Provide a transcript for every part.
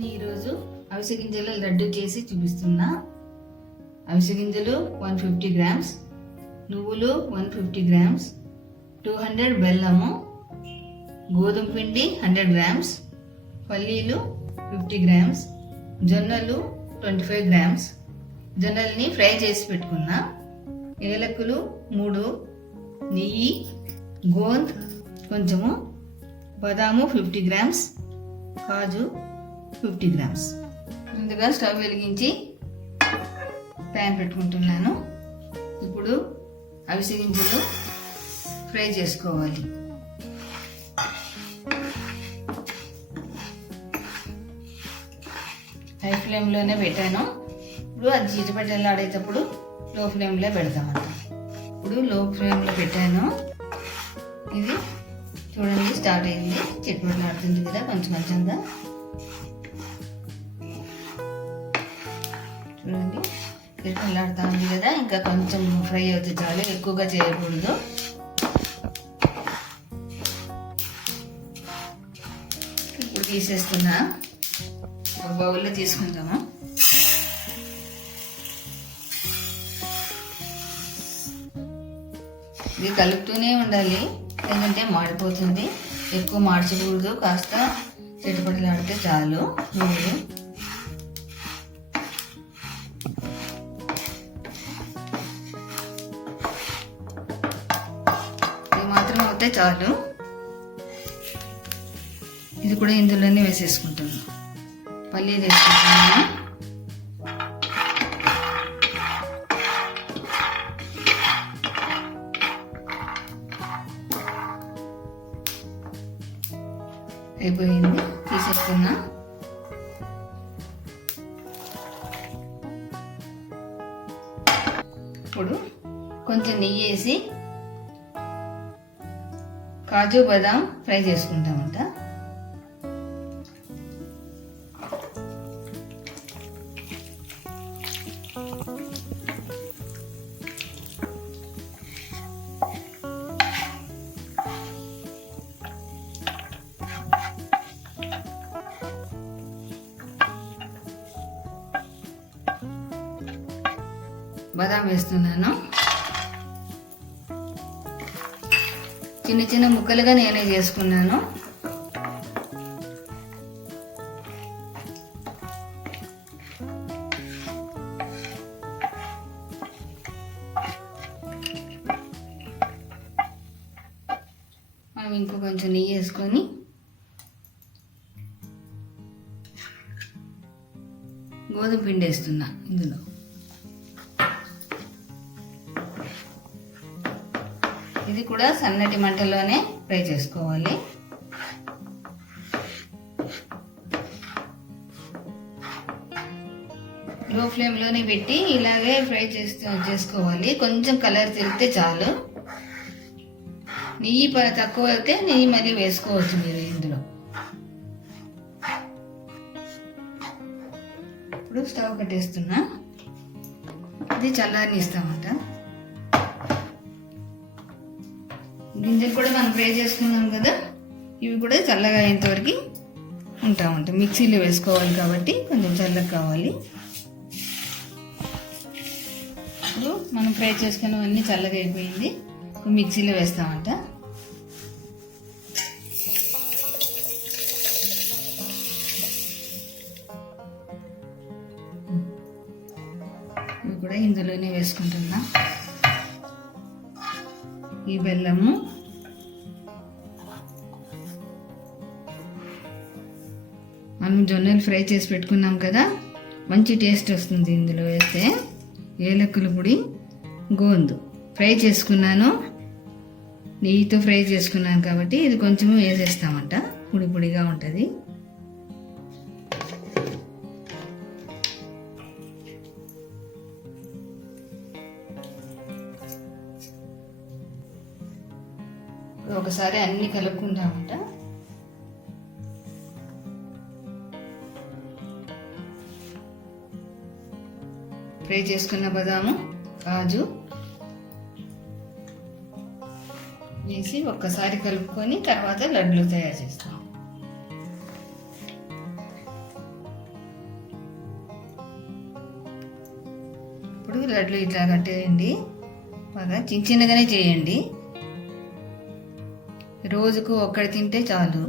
నేను ఈరోజు అవిసె గింజల లడ్డు చేసి చూపిస్తున్నా. అవిసె గింజలు 150 గ్రామ్స్, నువ్వులు 150 గ్రామ్స్, 200 బెల్లము, గోధుమ పిండి 100 గ్రామ్స్, పల్లీలు 50 గ్రామ్స్, జొన్నలు 25 గ్రామ్స్. జొన్నల్ని ఫ్రై చేసి పెట్టుకున్నా. ఏలకులు 3, నెయ్యి, గోంద్ కొంచెము, బాదాము 50 గ్రామ్స్, కాజు 50 గ్రామ్స్. ముందుగా స్టవ్ వెలిగించి ప్యాన్ పెట్టుకుంటున్నాను. ఇప్పుడు అవిసె గింజలు ఫ్రై చేసుకోవాలి. హై ఫ్లేమ్లోనే పెట్టాను. ఇప్పుడు అది చిటపటలాడేటప్పుడు లో ఫ్లేమ్లో పెడతామంట. ఇప్పుడు లో ఫ్లేమ్లో పెట్టాను. ఇది చూడండి స్టార్ట్ అయింది, చిటపటలాడుతుంది కదా కొంచెం కొంచెంగా. చూడండి చిటపటలాడుతూ ఉంది కదా, ఇంకా కొంచెం ఫ్రై అవుతుంది చాలు, ఎక్కువగా చేయకూడదు. ఇప్పుడు తీసేస్తున్నా, ఒక బౌల్లో తీసుకుందాము. ఇది కలుపుతూనే ఉండాలి, ఎందుకంటే మాడిపోతుంది. ఎక్కువ మార్చకూడదు, కాస్త చిటపటలాడితే చాలు. నువ్వులు ఇది మాత్రం అవుతే చాలు. ఇది కూడా ఇందులోనే వేసేసుకుంటున్నాను. పల్లీలు వేసుకుంటున్నాను. అయిపోయింది, తీసేస్తున్నా. ఇప్పుడు కొంచెం నెయ్యి వేసి కాజు బాదాం ఫ్రై చేసుకుంటామంట. బాదాం వేస్తున్నాను. చిన్న చిన్న ముక్కలుగా నేనే చేసుకున్నాను. మనం ఇంకో కొంచెం నెయ్యి వేసుకొని గోధుమ పిండి వేస్తున్నా ఇందులో. ఇది కూడా సన్నటి మంటలోనే ఫ్రై చేసుకోవాలి. లో ఫ్లేమ్లోనే పెట్టి ఇలాగే ఫ్రై చేసుకోవాలి. కొంచెం కలర్ తిరిగితే చాలు. నెయ్యి తక్కువ అయితే నెయ్యి మళ్ళీ వేసుకోవచ్చు మీరు ఇందులో. ఇప్పుడు స్టవ్ కట్టేస్తున్నా. ఇది చల్లారనిస్తామంట. గింజలు కూడా మనం ఫ్రై చేసుకున్నాం కదా, ఇవి కూడా చల్లగా అయ్యేంత వరకు ఉంటామంట. మిక్సీలో వేసుకోవాలి కాబట్టి కొంచెం చల్లగా కావాలి. ఇప్పుడు మనం ఫ్రై చేసుకున్నవన్నీ చల్లగా అయిపోయింది. మిక్సీలో వేస్తామంట. ఇవి కూడా ఇందులోనే వేసుకుంటున్నా. ఈ బెల్లము, మనం జొన్నలు ఫ్రై చేసి పెట్టుకున్నాం కదా, మంచి టేస్ట్ వస్తుంది ఇందులో వేస్తే. ఏలకుల పొడి, గోందు ఫ్రై చేసుకున్నాను, నెయ్యితో ఫ్రై చేసుకున్నాను కాబట్టి ఇది కొంచెం వేసేస్తామంట, పొడి పొడిగా ఉంటుంది. ఒకసారి అన్ని కలుపుకుంటామంట. ఫ్రై చేసుకున్న బాదాము, కాజు వేసి ఒక్కసారి కలుపుకొని తర్వాత లడ్లు తయారు చేస్తాం. ఇప్పుడు లడ్లు ఇట్లా కట్టేయండి. బాగా చిన్న చిన్నగానే చేయండి. రోజుకు ఒక్కటి తింటే చాలు.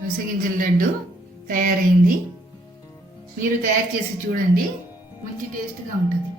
అవిసె లడ్డు తయారైంది. మీరు తయారు చేసి చూడండి, మంచి టేస్ట్గా ఉంటుంది.